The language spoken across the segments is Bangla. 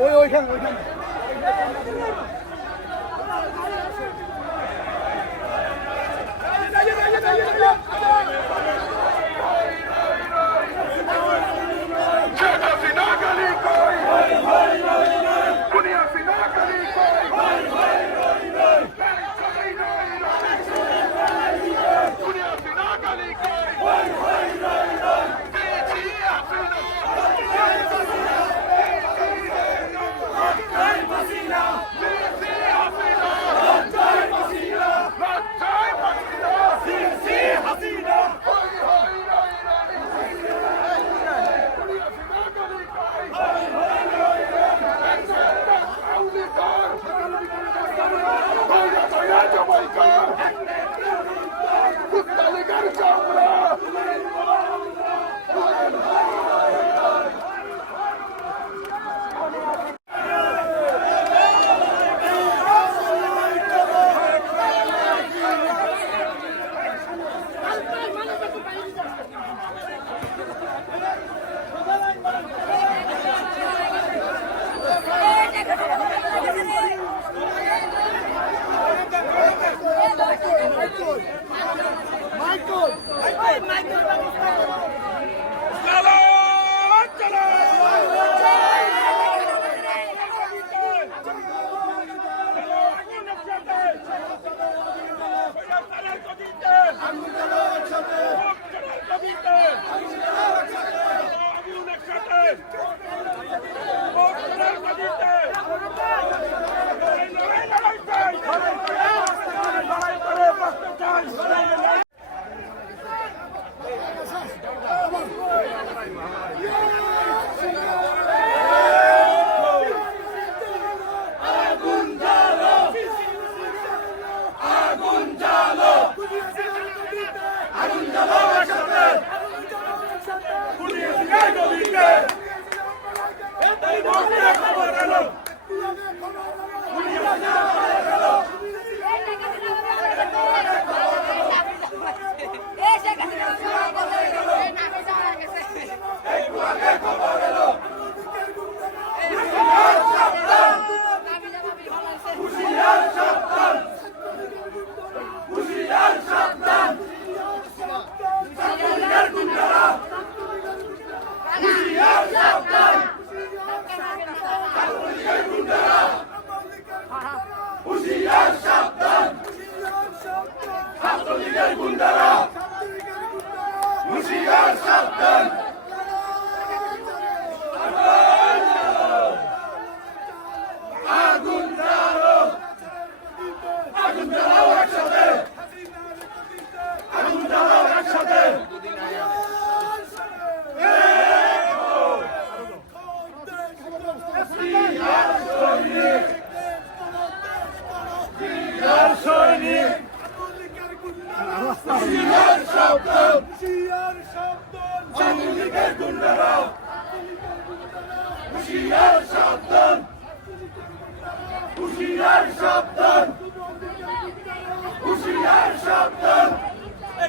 ওইখানে ওইখানে।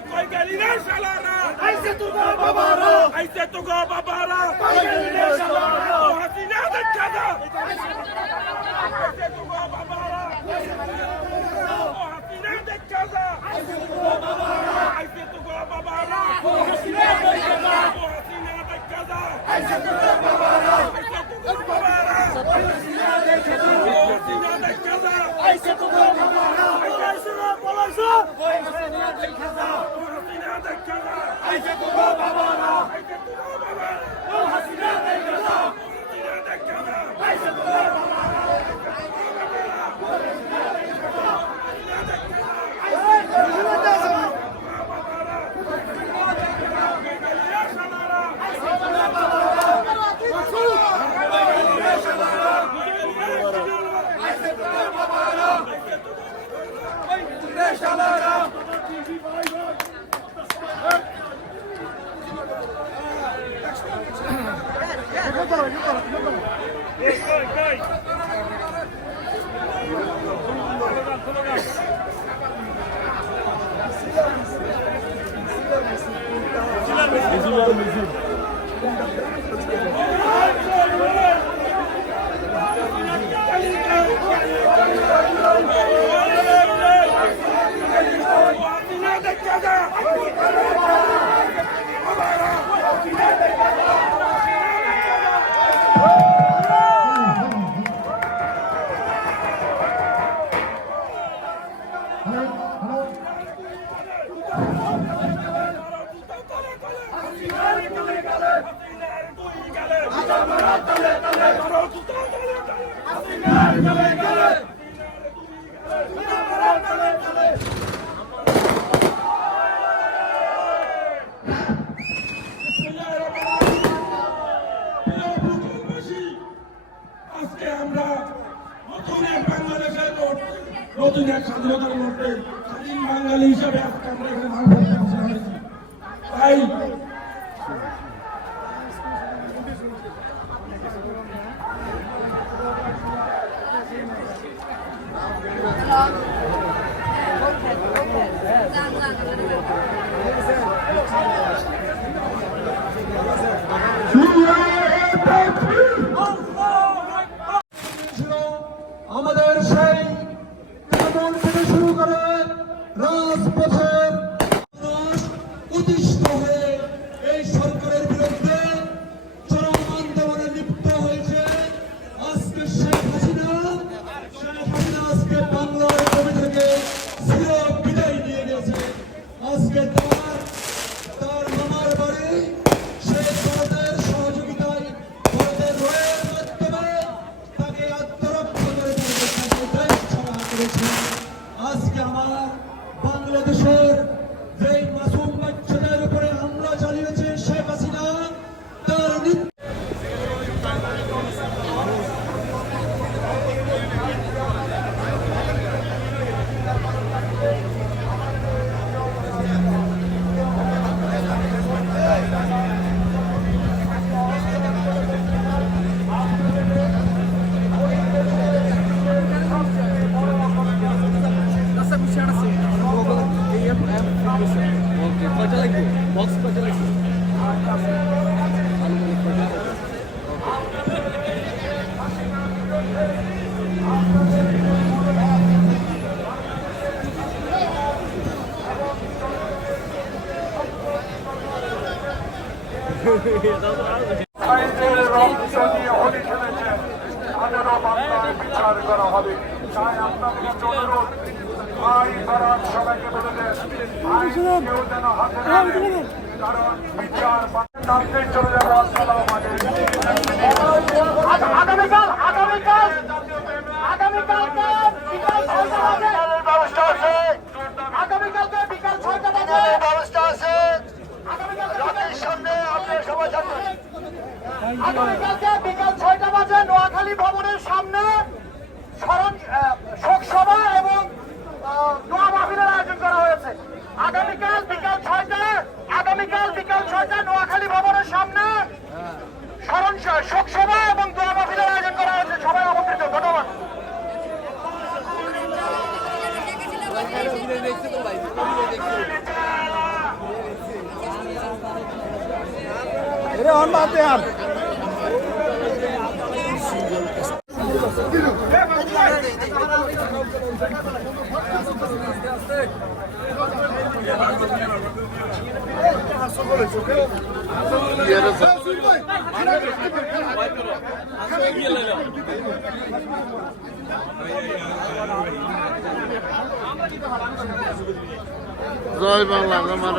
কই গেলি রে শালারা। আইছে তো গো বাবারা। আইছে তো গো বাবারা। কই গেলি রে শালারা। ও হাসিনা দেখা দা। আইছে তো গো বাবারা। ও হাসিনা দেখা দা। আইছে তো গো বাবারা। আইছে তো গো বাবারা। ও হাসিনা দেখা দা। ও হাসিনা দেখা দা। আইছে তো Eziler misin? Eziler misin? আজকে আমরা নতুন এক বাংলাদেশের নতুন এক স্বাধীনতার লড়তে স্বাধীন বাঙালি হিসাবে আজকে আমরা এখানে। তাই করেছে। আজকে আমার বাংলাদেশের বিচার করা হবে তাই আপনাদের কাছে অনুরোধ ভাই তারা সবাইকে বলে দেন কেউ যেন হাতে কারণ বিচার নামতে চলে যাবে আসসালাম আগামীকাল আগামীকাল আগামীকালকে বিকাল ছয়টা বাজে। ব্যবস্থা আছে আগামীকালকে বিকাল ছয়টা বাজে ব্যবস্থা আছে আগামীকালকে বিকাল ছয়টা বাজে নোয়াখালী ভবনের সামনে স্মরণ শোক সভা এবং দোয়া মাহফিলের আয়োজন করা হয়েছে আগামীকাল বিকাল ছয়টা আগামীকাল বিকাল ছয়টা নোয়াখালী ভবনের সামনে স্মরণ শোক এবং দোয়া মাহফিলের আয়োজন করা হয়েছে সবাই আমন্ত্রিত ধন্যবাদ জয় বাংলা আমার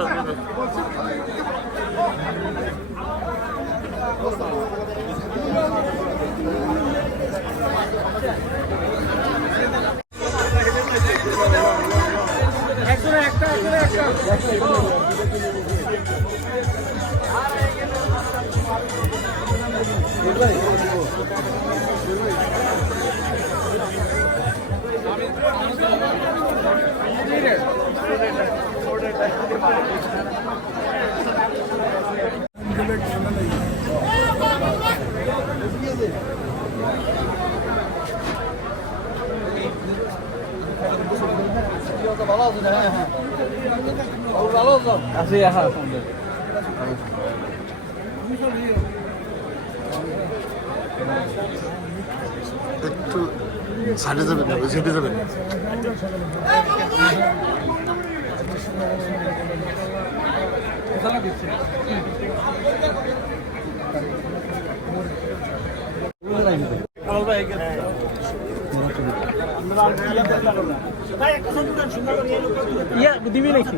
একটু সাইডে যাবেন সাইডে যাবেন। Ya dibi নাকি